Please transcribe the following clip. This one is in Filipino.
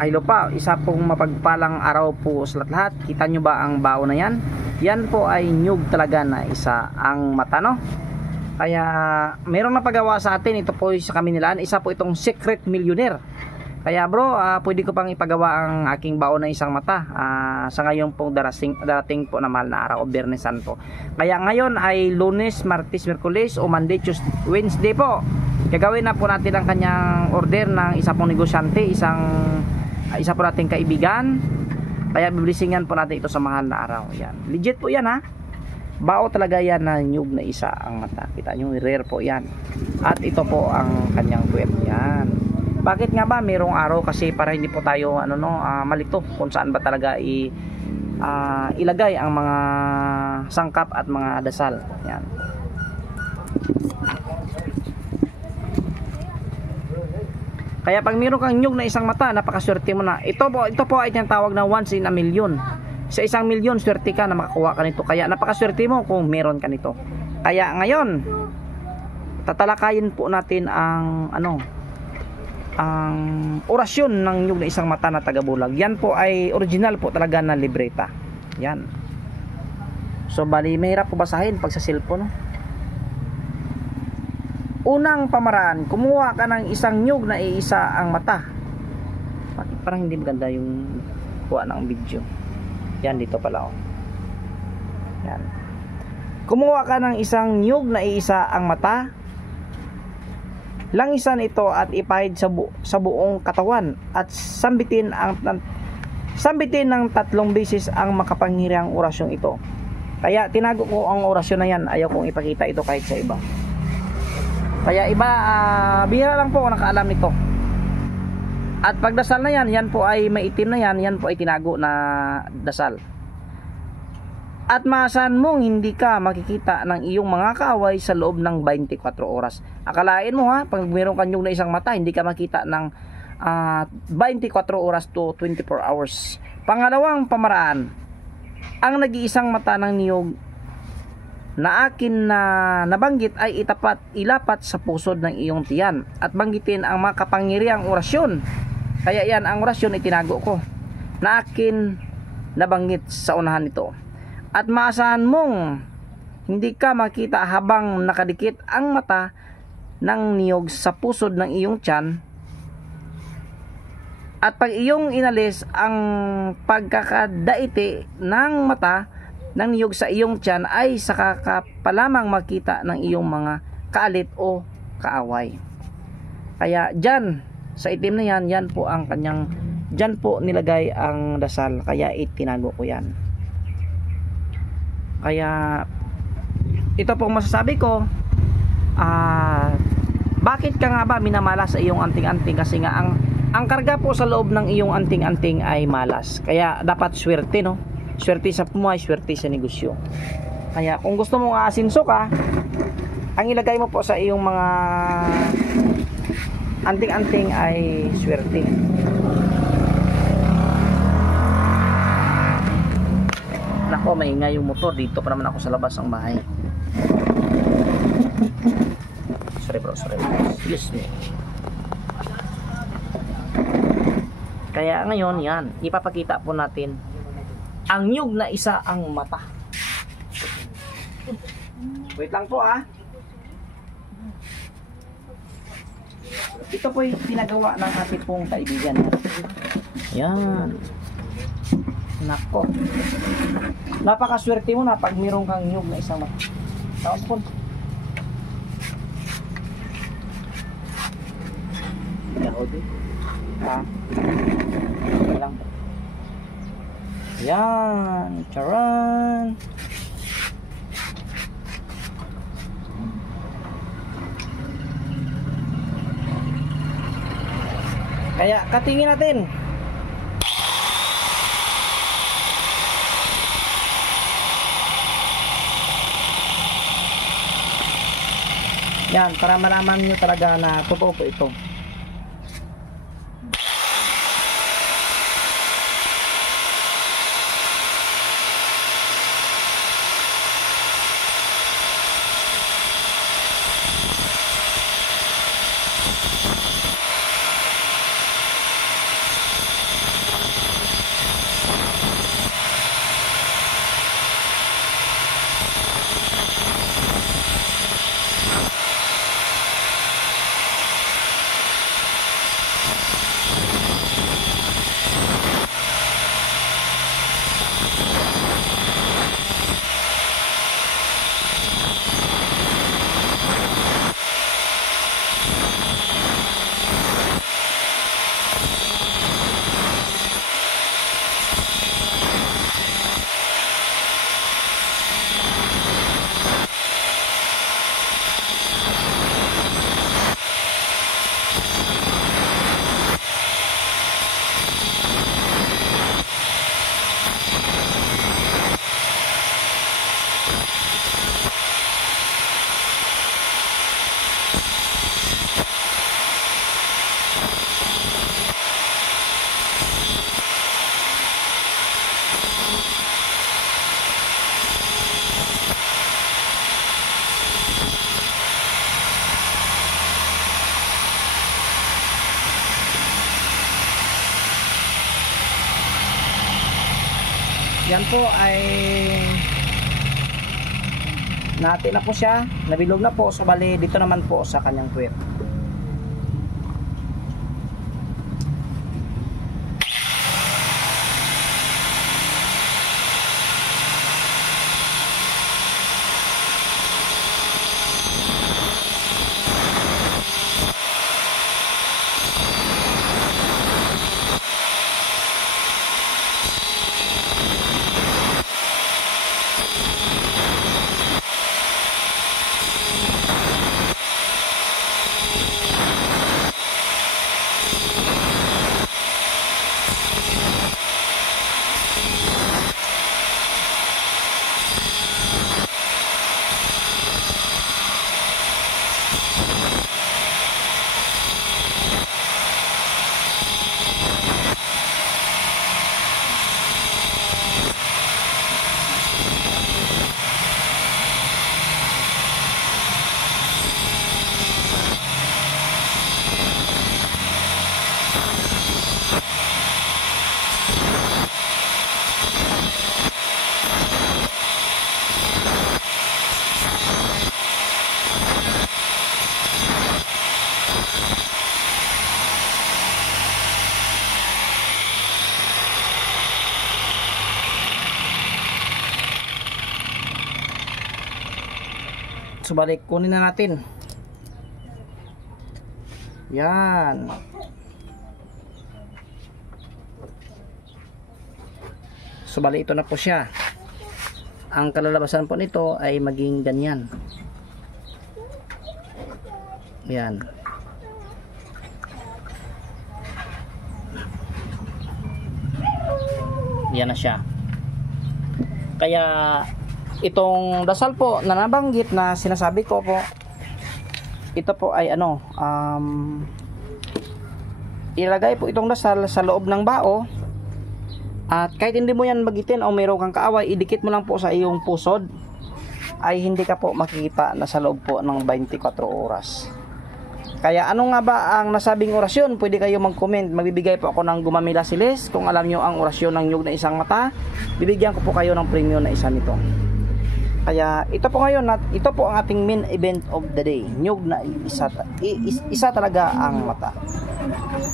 Hello pa, isa pong mapagpalang araw po sa lahat. Kita nyo ba ang bao na yan? Yan po ay nyug talaga na isa ang mata, no? Kaya mayroong napagawa sa atin. Ito po sa Kaminalan. Isa po itong Secret Millionaire. Kaya bro, pwede ko pang ipagawa ang aking bao na isang mata sa ngayon pong darating po na mahal na araw o Biyernes Santo. Kaya ngayon ay Lunes, Martes, Miyerkules o Monday, Tuesday, Wednesday po. Gagawin na po natin ang kanyang order ng isa pong negosyante, isa po nating kaibigan. Kaya biblisingan po natin ito sa mahal na araw. Yan. Legit po yan, ha. Bao talaga yan na nyug na isa ang mata. Kita nyo, rare po yan. At ito po ang kanyang puwet. Yan. Bakit nga ba mayroong araw? Kasi para hindi po tayo malito kung saan ba talaga ilagay ang mga sangkap at mga dasal. Yan. Kaya pag meron kang nyug na isang mata, napakaswerte mo na. Ito po ay tinatawag na once in a million. Sa 1 milyon, swerte ka na makakuha ka nito. Kaya napakaswerte mo kung meron ka nito. Kaya ngayon, tatalakayin po natin ang orasyon ng nyug na isang mata na tagabulag. Yan po ay original po talaga na libreta. Yan. So bali, mahirap po basahin pag sa cellphone, no? Unang pamaraan, kumuha ka ng isang nyug na iisa ang mata. Bakit parang hindi maganda yung kuha ng video? Yan, dito pala, oh. Yan. Kumuha ka ng isang nyug na iisa ang mata. Langisan ito at ipahid sa buong katawan at sambitin ng 3 beses ang makapangyarihang orasyong ito. Kaya tinago ko ang orasyon na yan. Ayaw kong ipakita ito kahit sa iba. Kaya iba, bihira lang po ako nakaalam nito. At pagdasal na yan, yan po ay maitim na yan po ay tinago na dasal. At maasahan mong hindi ka makikita ng iyong mga kaaway sa loob ng 24 oras. Akalain mo, ha, pag mayroon kang nyug na isang mata, hindi ka makita ng 24 oras to 24 hours. Pangalawang pamaraan, ang nag-iisang mata ng niyog na akin na nabanggit ay ilapat sa pusod ng iyong tiyan at banggitin ang makapangyarihang orasyon. Kaya yan ang orasyon itinago ko na akin nabanggit sa unahan nito. At maasahan mong hindi ka makita habang nakadikit ang mata ng niyog sa pusod ng iyong tiyan. At pag iyong inalis ang pagkakadaiti ng mata ng niyog sa iyong tiyan ay saka ka pa lamang makita ng iyong mga kaalit o kaaway. Kaya dyan sa itim na yan, yan po ang kanyang, dyan po nilagay ang dasal. Kaya itinago ko yan. Kaya ito po masasabi ko, bakit ka nga ba minamala sa iyong anting-anting? Kasi nga ang karga po sa loob ng iyong anting-anting ay malas. Kaya dapat swerte, no? Swerte sa pumuhay, swerte sa negosyo. Kaya kung gusto mong aasinso ka, ang ilagay mo po sa iyong mga anting-anting ay swerte. Nako, maingay yung motor. Dito pa naman ako sa labas ng bahay. Sorry bro, sorry. Excuse me. Kaya ngayon, yan, ipapakita po natin ang nyug na isa ang mata. Wait lang po, ha. Ito po yung pinagawa ng ating pong kaibigan. Yan. Nako. Napakaswerte mo na pag mayroon kang nyug na isang mata. Taon po. Ha? Walang po. Yan, charan. Kaya katingin natin. Yan, para malaman nyo talaga na totoo po ito. Yan po ay natin na po siya, nabilog na po. So bali dito naman po sa kanyang puwet. So balik kunin na natin. Yan. So balik ito na po siya. Ang kalalabasan po nito ay maging ganyan. Yan. Yan na siya. Kaya itong dasal po na nabanggit na sinasabi ko po, ito po ay ano, ilagay po itong dasal sa loob ng bao, at kahit hindi mo yan magitin o mayroon kang kaaway, idikit mo lang po sa iyong pusod, ay hindi ka po makikita na sa loob po ng 24 oras. Kaya ano nga ba ang nasabing orasyon? Pwede kayo mag-comment. Magbibigay po ako ng Gumamela Siles. Kung alam nyo ang orasyon ng nyug na isang mata, bibigyan ko po kayo ng premium na isa nito. Kaya ito po ngayon, ito po ang ating main event of the day. Nyug na isa talaga ang mata.